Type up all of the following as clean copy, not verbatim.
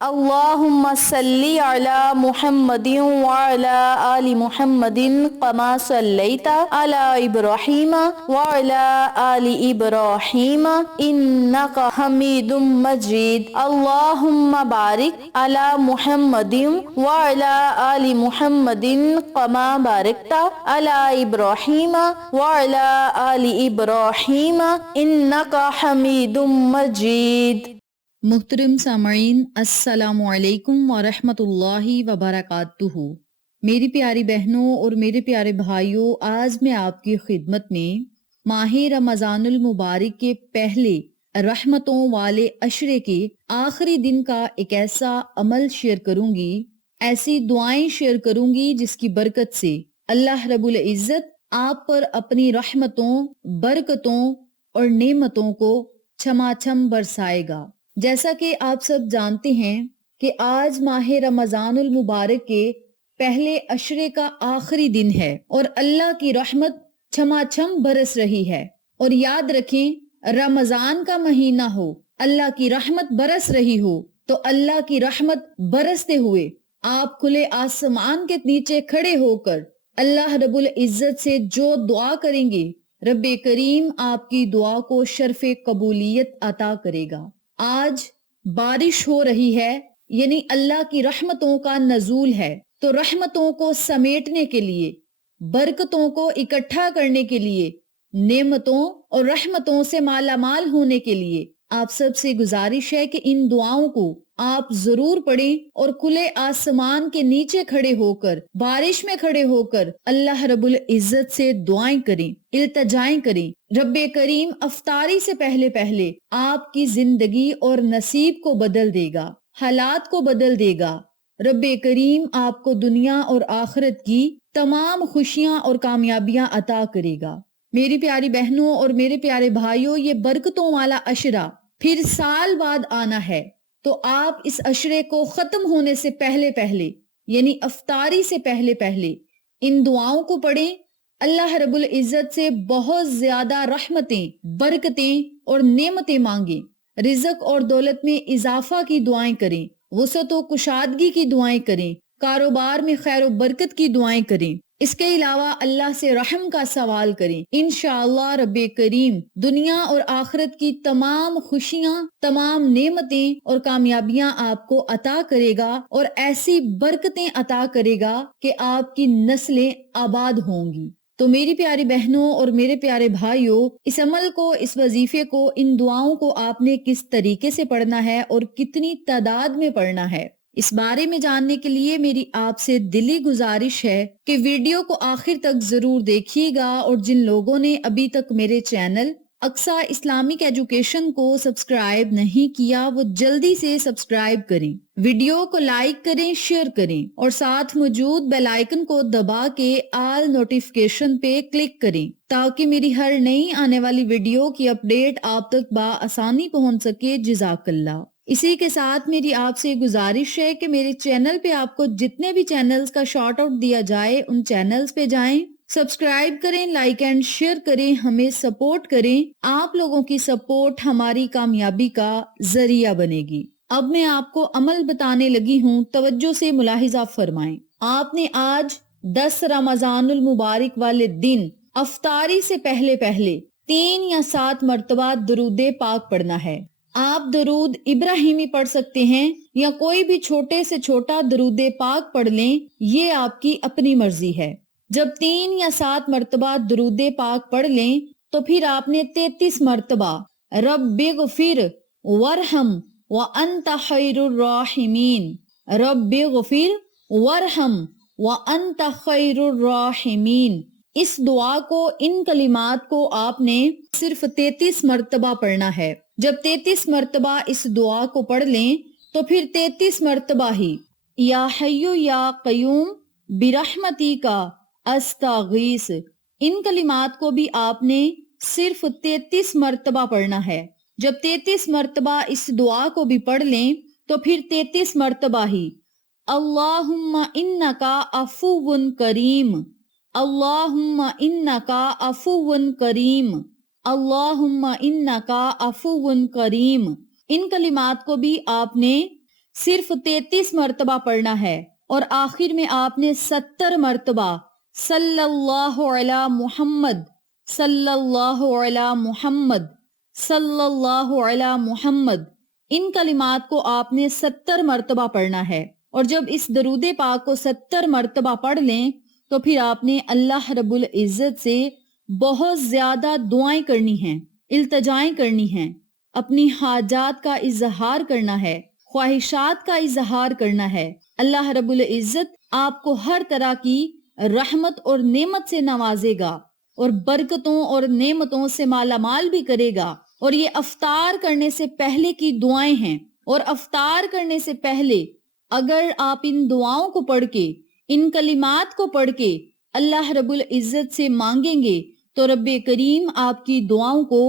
اللہم صلی علی محمد وعلی آل محمد کما صلیت علی ابراہیم وعلی آل ابراہیم انک حمید مجید اللہم بارک علی محمد وعلی آل محمد کما بارکت علی ابراہیم وعلی آل ابراہیم انک حمید مجید۔ محترم سامعین، السلام علیکم ورحمۃ اللہ وبرکاتہ۔ میری پیاری بہنوں اور میرے پیارے بھائیوں، آج میں آپ کی خدمت میں ماہ رمضان المبارک کے پہلے رحمتوں والے عشرے کے آخری دن کا ایک ایسا عمل شیئر کروں گی، ایسی دعائیں شیئر کروں گی جس کی برکت سے اللہ رب العزت آپ پر اپنی رحمتوں، برکتوں اور نعمتوں کو چھما چھم برسائے گا۔ جیسا کہ آپ سب جانتے ہیں کہ آج ماہ رمضان المبارک کے پہلے عشرے کا آخری دن ہے اور اللہ کی رحمت چھما چھم برس رہی ہے۔ اور یاد رکھیں، رمضان کا مہینہ ہو، اللہ کی رحمت برس رہی ہو تو اللہ کی رحمت برستے ہوئے آپ کھلے آسمان کے نیچے کھڑے ہو کر اللہ رب العزت سے جو دعا کریں گے، رب کریم آپ کی دعا کو شرف قبولیت عطا کرے گا۔ آج بارش ہو رہی ہے، یعنی اللہ کی رحمتوں کا نزول ہے، تو رحمتوں کو سمیٹنے کے لیے، برکتوں کو اکٹھا کرنے کے لیے، نعمتوں اور رحمتوں سے مالا مال ہونے کے لیے آپ سب سے گزارش ہے کہ ان دعاؤں کو آپ ضرور پڑھیں اور کھلے آسمان کے نیچے کھڑے ہو کر، بارش میں کھڑے ہو کر اللہ رب العزت سے دعائیں کریں، التجائیں کریں۔ رب کریم افطاری سے پہلے پہلے آپ کی زندگی اور نصیب کو بدل دے گا، حالات کو بدل دے گا۔ رب کریم آپ کو دنیا اور آخرت کی تمام خوشیاں اور کامیابیاں عطا کرے گا۔ میری پیاری بہنوں اور میرے پیارے بھائیوں، یہ برکتوں والا عشرہ پھر سال بعد آنا ہے، تو آپ اس عشرے کو ختم ہونے سے پہلے پہلے، یعنی افطاری سے پہلے پہلے ان دعاؤں کو پڑھیں، اللہ رب العزت سے بہت زیادہ رحمتیں، برکتیں اور نعمتیں مانگیں، رزق اور دولت میں اضافہ کی دعائیں کریں، وسعت و کشادگی کی دعائیں کریں، کاروبار میں خیر و برکت کی دعائیں کریں۔ اس کے علاوہ اللہ سے رحم کا سوال کریں۔ انشاءاللہ رب کریم دنیا اور آخرت کی تمام خوشیاں، تمام نعمتیں اور کامیابیاں آپ کو عطا کرے گا اور ایسی برکتیں عطا کرے گا کہ آپ کی نسلیں آباد ہوں گی۔ تو میری پیاری بہنوں اور میرے پیارے بھائیوں، اس عمل کو، اس وظیفے کو، ان دعاؤں کو آپ نے کس طریقے سے پڑھنا ہے اور کتنی تعداد میں پڑھنا ہے، اس بارے میں جاننے کے لیے میری آپ سے دلی گزارش ہے کہ ویڈیو کو آخر تک ضرور دیکھیے گا، اور جن لوگوں نے ابھی تک میرے چینل اقصی اسلامک ایجوکیشن کو سبسکرائب نہیں کیا وہ جلدی سے سبسکرائب کریں، ویڈیو کو لائک کریں، شیئر کریں اور ساتھ موجود بیل آئیکن کو دبا کے آل نوٹیفیکیشن پہ کلک کریں تاکہ میری ہر نئی آنے والی ویڈیو کی اپڈیٹ آپ تک بآسانی پہنچ سکے۔ جزاک اللہ۔ اسی کے ساتھ میری آپ سے گزارش ہے کہ میرے چینل پہ آپ کو جتنے بھی چینلز کا شارٹ آؤٹ دیا جائے ان چینلز پہ جائیں، سبسکرائب کریں، لائک اینڈ شیئر کریں، ہمیں سپورٹ کریں۔ آپ لوگوں کی سپورٹ ہماری کامیابی کا ذریعہ بنے گی۔ اب میں آپ کو عمل بتانے لگی ہوں، توجہ سے ملاحظہ فرمائیں۔ آپ نے آج 10 رمضان المبارک والے دن افطاری سے پہلے پہلے 3 یا 7 مرتبہ درود پاک پڑھنا ہے۔ آپ درود ابراہیمی پڑھ سکتے ہیں یا کوئی بھی چھوٹے سے چھوٹا درود پاک پڑھ لیں، یہ آپ کی اپنی مرضی ہے۔ جب 3 یا 7 مرتبہ درود پاک پڑھ لیں تو پھر آپ نے 33 مرتبہ رب اغفر وارحم وانت خیر الراحمین، رب اغفر وارحم وانت خیر الراحمین، اس دعا کو، ان کلمات کو آپ نے صرف 33 مرتبہ پڑھنا ہے۔ جب 33 مرتبہ اس دعا کو پڑھ لیں تو پھر 33 مرتبہ ہی یا حیو یا قیوم برحمتی کا استغیث، ان کلمات کو بھی آپ نے صرف 33 مرتبہ پڑھنا ہے۔ جب 33 مرتبہ اس دعا کو بھی پڑھ لیں تو پھر 33 مرتبہ ہی اللہم انکا عفو کریم، اللہم انکا عفو کریم، اللہم انکا عفو کریم، ان کلمات کو بھی آپ نے صرف 33 مرتبہ پڑھنا ہے اور آخر میں آپ نے 70 مرتبہ صلی اللہ علی محمد، صلی اللہ علی محمد، صلی اللہ علی محمد، ان کلمات کو آپ نے 70 مرتبہ پڑھنا ہے۔ اور جب اس درود پاک کو 70 مرتبہ پڑھ لیں تو پھر آپ نے اللہ رب العزت سے بہت زیادہ دعائیں کرنی ہیں، التجائیں کرنی ہیں، اپنی حاجات کا اظہار کرنا ہے، خواہشات کا اظہار کرنا ہے۔ اللہ رب العزت آپ کو ہر طرح کی رحمت اور نعمت سے نوازے گا اور برکتوں اور نعمتوں سے مالا مال بھی کرے گا۔ اور یہ افطار کرنے سے پہلے کی دعائیں ہیں، اور افطار کرنے سے پہلے اگر آپ ان دعاؤں کو پڑھ کے، ان کلمات کو پڑھ کے اللہ رب العزت سے مانگیں گے تو رب کریم آپ کی دعاؤں کو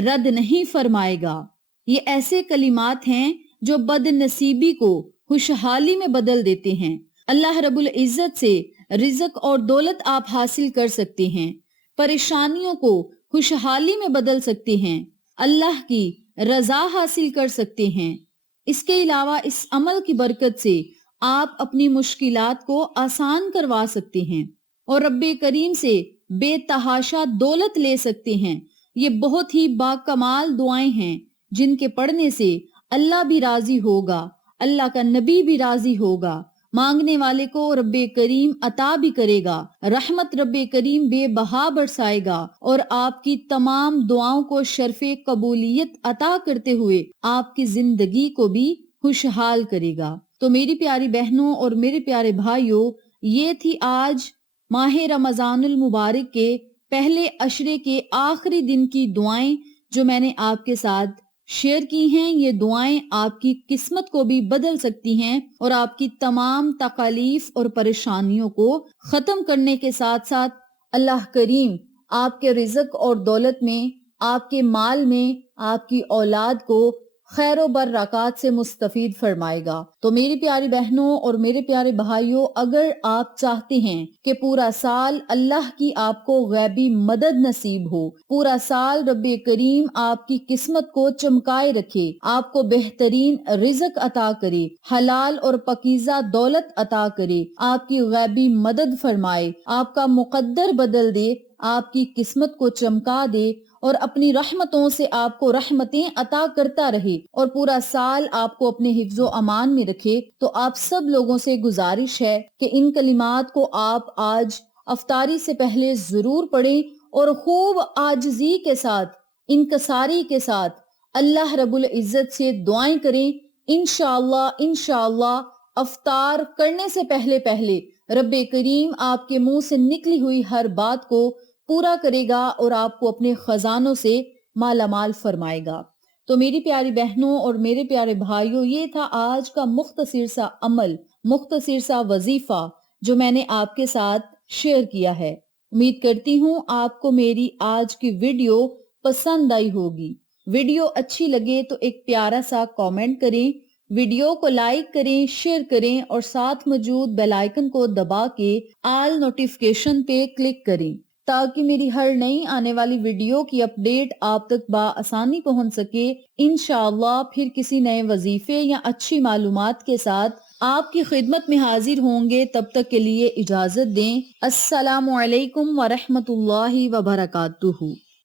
رد نہیں فرمائے گا۔ یہ ایسے کلمات ہیں جو بد نصیبی کو خوشحالی میں بدل دیتے ہیں۔ اللہ رب العزت سے رزق اور دولت آپ حاصل کر سکتے ہیں، پریشانیوں کو خوشحالی میں بدل سکتے ہیں، اللہ کی رضا حاصل کر سکتے ہیں۔ اس کے علاوہ اس عمل کی برکت سے آپ اپنی مشکلات کو آسان کروا سکتے ہیں اور رب کریم سے بے تحاشا دولت لے سکتے ہیں۔ یہ بہت ہی باکمال دعائیں ہیں جن کے پڑھنے سے اللہ بھی راضی ہوگا، اللہ کا نبی بھی راضی ہوگا، مانگنے والے کو رب کریم عطا بھی کرے گا، رحمت رب کریم بے بہا برسائے گا اور آپ کی تمام دعاؤں کو شرف قبولیت عطا کرتے ہوئے آپ کی زندگی کو بھی خوشحال کرے گا۔ تو میری پیاری بہنوں اور میرے پیارے بھائیوں، یہ تھی آج ماہ رمضان المبارک کے پہلے عشرے کے آخری دن کی دعائیں جو میں نے آپ کے ساتھ شیئر کی ہیں۔ یہ دعائیں آپ کی قسمت کو بھی بدل سکتی ہیں اور آپ کی تمام تکالیف اور پریشانیوں کو ختم کرنے کے ساتھ ساتھ اللہ کریم آپ کے رزق اور دولت میں، آپ کے مال میں، آپ کی اولاد کو خیر و برکات سے مستفید فرمائے گا۔ تو میری پیاری بہنوں اور میرے پیارے بھائیوں، اگر آپ چاہتے ہیں کہ پورا سال اللہ کی آپ کو غیبی مدد نصیب ہو، پورا سال رب کریم آپ کی قسمت کو چمکائے رکھے، آپ کو بہترین رزق عطا کرے، حلال اور پاکیزہ دولت عطا کرے، آپ کی غیبی مدد فرمائے، آپ کا مقدر بدل دے، آپ کی قسمت کو چمکا دے اور اپنی رحمتوں سے آپ کو رحمتیں عطا کرتا رہے اور پورا سال آپ کو اپنے حفظ و امان میں رکھے، تو آپ سب لوگوں سے گزارش ہے کہ ان کلمات کو آپ آج افطاری سے پہلے ضرور پڑھیں اور خوب عاجزی کے ساتھ، انکساری کے ساتھ اللہ رب العزت سے دعائیں کریں۔ انشاءاللہ افطار کرنے سے پہلے رب کریم آپ کے منہ سے نکلی ہوئی ہر بات کو پورا کرے گا اور آپ کو اپنے خزانوں سے مالا مال فرمائے گا۔ تو میری پیاری بہنوں اور میرے پیارے بھائیوں، یہ تھا آج کا مختصر سا عمل، مختصر سا وظیفہ جو میں نے آپ کے ساتھ شیئر کیا ہے۔ امید کرتی ہوں آپ کو میری آج کی ویڈیو پسند آئی ہوگی۔ ویڈیو اچھی لگے تو ایک پیارا سا کامنٹ کریں، ویڈیو کو لائک کریں، شیئر کریں اور ساتھ موجود بیل آئیکن کو دبا کے آل نوٹیفیکیشن پہ کلک کریں تاکہ میری ہر نئی آنے والی ویڈیو کی اپڈیٹ آپ تک بآسانی پہنچ سکے۔ انشاءاللہ پھر کسی نئے وظیفے یا اچھی معلومات کے ساتھ آپ کی خدمت میں حاضر ہوں گے۔ تب تک کے لیے اجازت دیں۔ السلام علیکم ورحمۃ اللہ وبرکاتہ۔